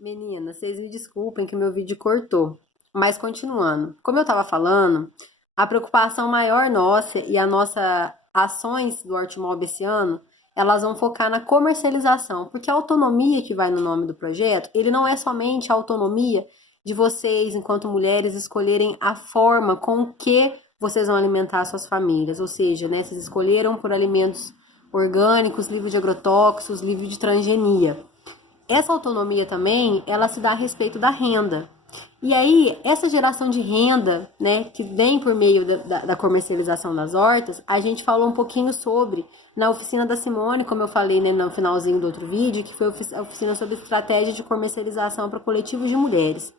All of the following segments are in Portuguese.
Meninas, vocês me desculpem que meu vídeo cortou. Mas continuando, como eu estava falando, a preocupação maior nossa e a nossa ações do Hortimob esse ano, elas vão focar na comercialização, porque a autonomia que vai no nome do projeto, ele não é somente a autonomia de vocês, enquanto mulheres, escolherem a forma com que vocês vão alimentar suas famílias, ou seja, né, vocês escolheram por alimentos orgânicos, livre de agrotóxicos, livre de transgenia. Essa autonomia também, ela se dá a respeito da renda. E aí, essa geração de renda, né, que vem por meio da comercialização das hortas, a gente falou um pouquinho sobre na oficina da Simone, como eu falei, né, no finalzinho do outro vídeo, que foi a oficina sobre estratégia de comercialização para coletivos de mulheres.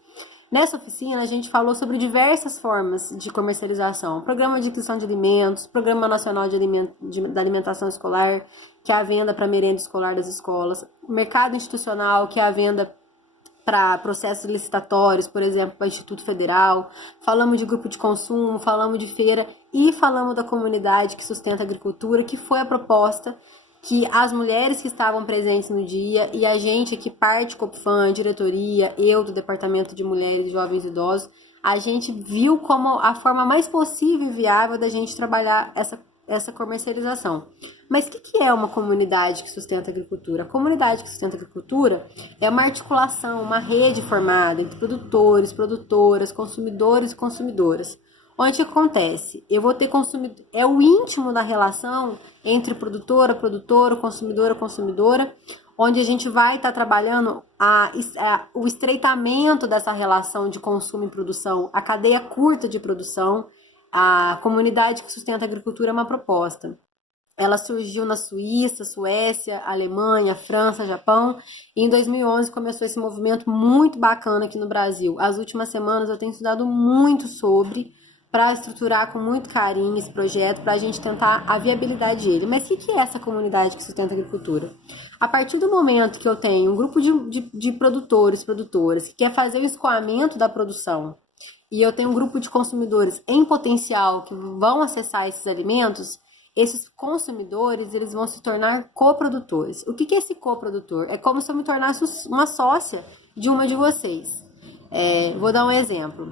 Nessa oficina, a gente falou sobre diversas formas de comercialização. Programa de aquisição de alimentos, Programa Nacional da Alimentação Escolar, que é a venda para merenda escolar das escolas. Mercado institucional, que é a venda para processos licitatórios, por exemplo, para o Instituto Federal. Falamos de grupo de consumo, falamos de feira e falamos da comunidade que sustenta a agricultura, que foi a proposta que as mulheres que estavam presentes no dia e a gente aqui, parte Copfam, diretoria, eu do Departamento de Mulheres, Jovens e Idosos, a gente viu como a forma mais possível e viável da gente trabalhar essa comercialização. Mas o que é uma comunidade que sustenta a agricultura? A comunidade que sustenta a agricultura é uma articulação, uma rede formada entre produtores, produtoras, consumidores e consumidoras. Onde acontece? Eu vou ter consumidor, é o íntimo da relação entre produtora, produtor, consumidora, consumidora, onde a gente vai estar trabalhando o estreitamento dessa relação de consumo e produção, a cadeia curta de produção. A comunidade que sustenta a agricultura é uma proposta. Ela surgiu na Suíça, Suécia, Alemanha, França, Japão, e em 2011 começou esse movimento muito bacana aqui no Brasil. As últimas semanas eu tenho estudado muito sobre, para estruturar com muito carinho esse projeto, para a gente tentar a viabilidade dele. Mas o que é essa comunidade que sustenta a agricultura? A partir do momento que eu tenho um grupo de produtores, produtoras, que quer fazer o escoamento da produção, e eu tenho um grupo de consumidores em potencial que vão acessar esses alimentos, esses consumidores, eles vão se tornar coprodutores. O que é esse coprodutor? É como se eu me tornasse uma sócia de uma de vocês. Vou dar um exemplo.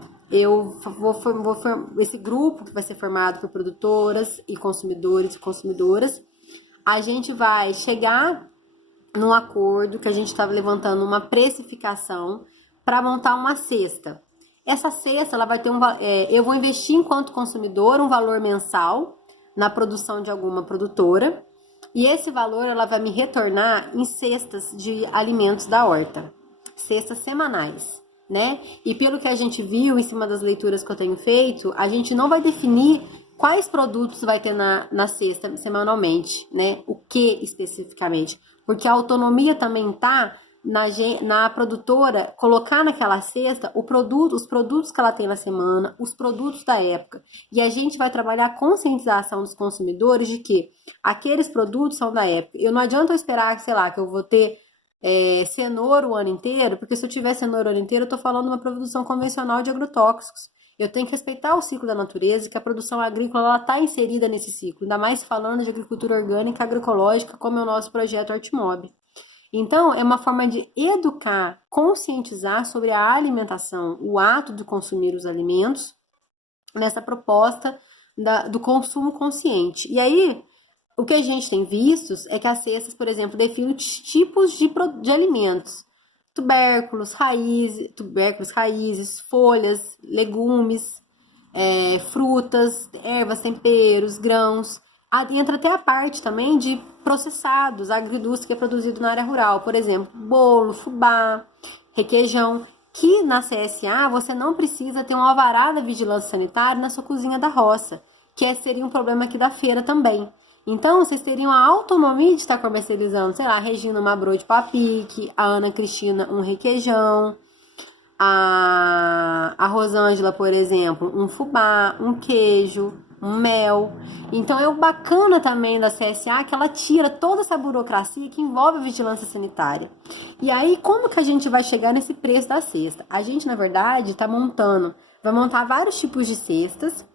Esse grupo que vai ser formado por produtoras e consumidores e consumidoras, a gente vai chegar num acordo que a gente está levantando uma precificação para montar uma cesta. Essa cesta, ela vai ter eu vou investir enquanto consumidor um valor mensal na produção de alguma produtora, e esse valor ela vai me retornar em cestas de alimentos da horta, cestas semanais, né? E pelo que a gente viu em cima das leituras que eu tenho feito, a gente não vai definir quais produtos vai ter na cesta semanalmente, né? O que especificamente, porque a autonomia também tá na produtora colocar naquela cesta os produtos que ela tem na semana, os produtos da época. E a gente vai trabalhar a conscientização dos consumidores de que aqueles produtos são da época. Eu não adianta eu esperar, sei lá, que eu vou ter cenoura o ano inteiro, porque se eu tiver cenoura o ano inteiro, eu estou falando de uma produção convencional de agrotóxicos. Eu tenho que respeitar o ciclo da natureza, que a produção agrícola está inserida nesse ciclo, ainda mais falando de agricultura orgânica, agroecológica, como é o nosso projeto Hortimob. Então, é uma forma de educar, conscientizar sobre a alimentação, o ato de consumir os alimentos, nessa proposta do consumo consciente. E aí, o que a gente tem visto é que as cestas, por exemplo, definem tipos de alimentos. Tubérculos, raízes, folhas, legumes, frutas, ervas, temperos, grãos. Entra até a parte também de processados, agroindústria que é produzido na área rural. Por exemplo, bolo, fubá, requeijão, que na CSA você não precisa ter um alvará da vigilância sanitária na sua cozinha da roça, que seria um problema aqui da feira também. Então, vocês teriam a autonomia de estar comercializando, sei lá, a Regina uma broa a pique, a Ana Cristina um requeijão, a Rosângela, por exemplo, um fubá, um queijo, um mel. Então, é o bacana também da CSA que ela tira toda essa burocracia que envolve a vigilância sanitária. E aí, como que a gente vai chegar nesse preço da cesta? A gente, na verdade, vai montar vários tipos de cestas.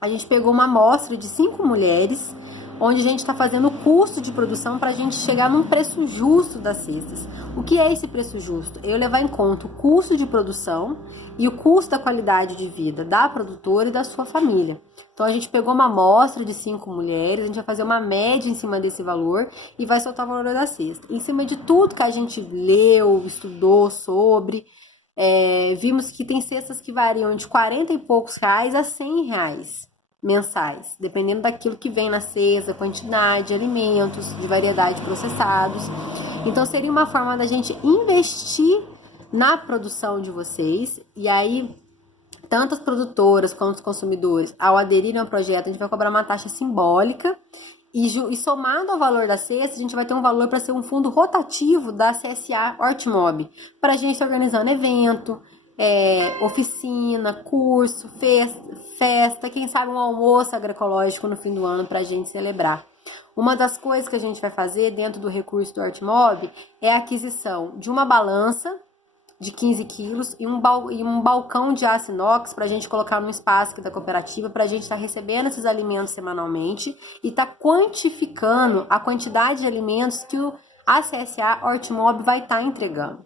A gente pegou uma amostra de 5 mulheres, onde a gente está fazendo o custo de produção para a gente chegar num preço justo das cestas. O que é esse preço justo? Eu levar em conta o custo de produção e o custo da qualidade de vida da produtora e da sua família. Então a gente pegou uma amostra de 5 mulheres, a gente vai fazer uma média em cima desse valor e vai soltar o valor da cesta. Em cima de tudo que a gente leu, estudou sobre, vimos que tem cestas que variam de 40 e poucos reais a 100 reais mensais, dependendo daquilo que vem na cesta, quantidade de alimentos, de variedade de processados. Então seria uma forma da gente investir na produção de vocês, e aí tanto as produtoras quanto os consumidores, ao aderirem ao projeto, a gente vai cobrar uma taxa simbólica e somado ao valor da cesta, a gente vai ter um valor para ser um fundo rotativo da CSA Hortimob, para a gente estar organizando evento, oficina, curso, festa, quem sabe um almoço agroecológico no fim do ano para a gente celebrar. Uma das coisas que a gente vai fazer dentro do recurso do Hortimob é a aquisição de uma balança de 15 quilos e um balcão de aço inox para a gente colocar no espaço aqui da cooperativa, para a gente estar recebendo esses alimentos semanalmente e estar quantificando a quantidade de alimentos que a CSA Hortimob vai estar entregando.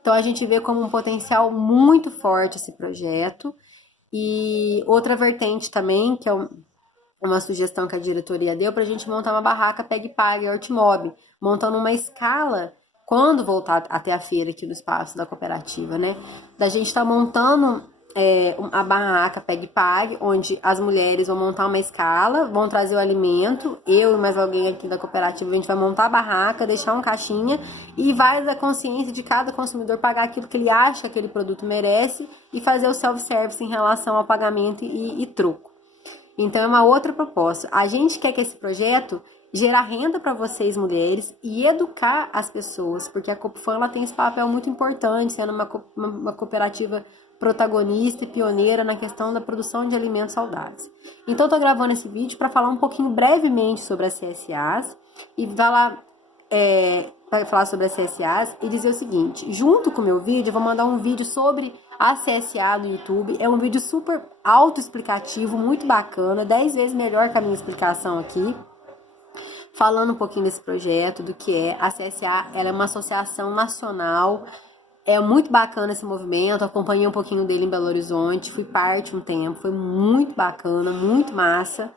Então a gente vê como um potencial muito forte esse projeto. E outra vertente também, que é uma sugestão que a diretoria deu, para a gente montar uma barraca Pegue e Pague Hortimob, montando uma escala quando voltar até a feira aqui do espaço da cooperativa, né? Da gente estar montando a barraca Pegue e Pague, onde as mulheres vão montar uma escala, vão trazer o alimento, eu e mais alguém aqui da cooperativa, a gente vai montar a barraca, deixar uma caixinha e vai da consciência de cada consumidor pagar aquilo que ele acha que aquele produto merece e fazer o self-service em relação ao pagamento e troco. Então é uma outra proposta. A gente quer que esse projeto gerar renda para vocês, mulheres, e educar as pessoas, porque a Coopfam ela tem esse papel muito importante, sendo uma cooperativa protagonista e pioneira na questão da produção de alimentos saudáveis. Então, estou gravando esse vídeo para falar um pouquinho brevemente sobre as CSAs e para falar sobre as CSAs e dizer o seguinte: junto com o meu vídeo, eu vou mandar um vídeo sobre a CSA no YouTube. É um vídeo super autoexplicativo, muito bacana, 10 vezes melhor que a minha explicação aqui, falando um pouquinho desse projeto, do que é. A CSA, ela é uma associação nacional, é muito bacana esse movimento, acompanhei um pouquinho dele em Belo Horizonte, fui parte um tempo, foi muito bacana, muito massa,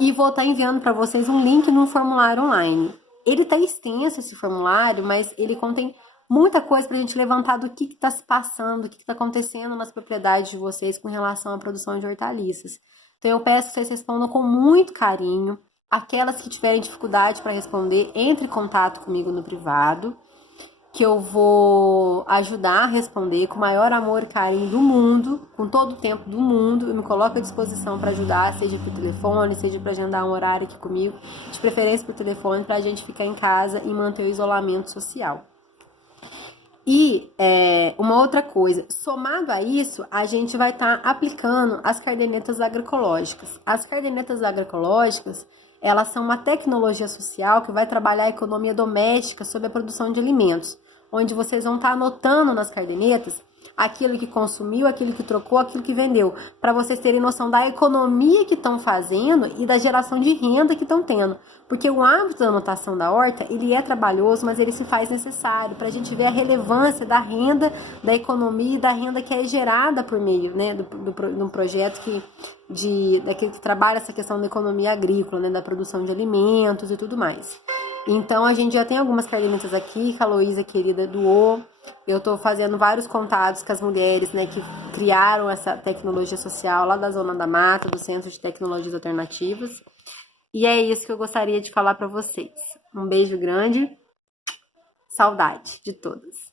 e vou estar enviando para vocês um link num formulário online. Ele tá extenso esse formulário, mas ele contém muita coisa para a gente levantar do que está se passando, o que está acontecendo nas propriedades de vocês com relação à produção de hortaliças. Então eu peço que vocês respondam com muito carinho. Aquelas que tiverem dificuldade para responder, entre em contato comigo no privado, que eu vou ajudar a responder com o maior amor e carinho do mundo, com todo o tempo do mundo. Eu me coloco à disposição para ajudar, seja por telefone, seja para agendar um horário aqui comigo, de preferência por telefone, para a gente ficar em casa e manter o isolamento social. E uma outra coisa, somado a isso, a gente vai estar aplicando as cardenetas agroecológicas. As cardenetas agroecológicas, elas são uma tecnologia social que vai trabalhar a economia doméstica sobre a produção de alimentos, onde vocês vão estar anotando nas cardenetas aquilo que consumiu, aquilo que trocou, aquilo que vendeu, para vocês terem noção da economia que estão fazendo e da geração de renda que estão tendo. Porque o hábito da anotação da horta, ele é trabalhoso, mas ele se faz necessário para a gente ver a relevância da renda, da economia e da renda que é gerada por meio, né, de um projeto daquele que trabalha essa questão da economia agrícola, né, da produção de alimentos e tudo mais. Então, a gente já tem algumas cardenetas aqui, que a Luísa querida doou. Eu estou fazendo vários contatos com as mulheres, né, que criaram essa tecnologia social lá da Zona da Mata, do Centro de Tecnologias Alternativas. E é isso que eu gostaria de falar para vocês. Um beijo grande, saudade de todas.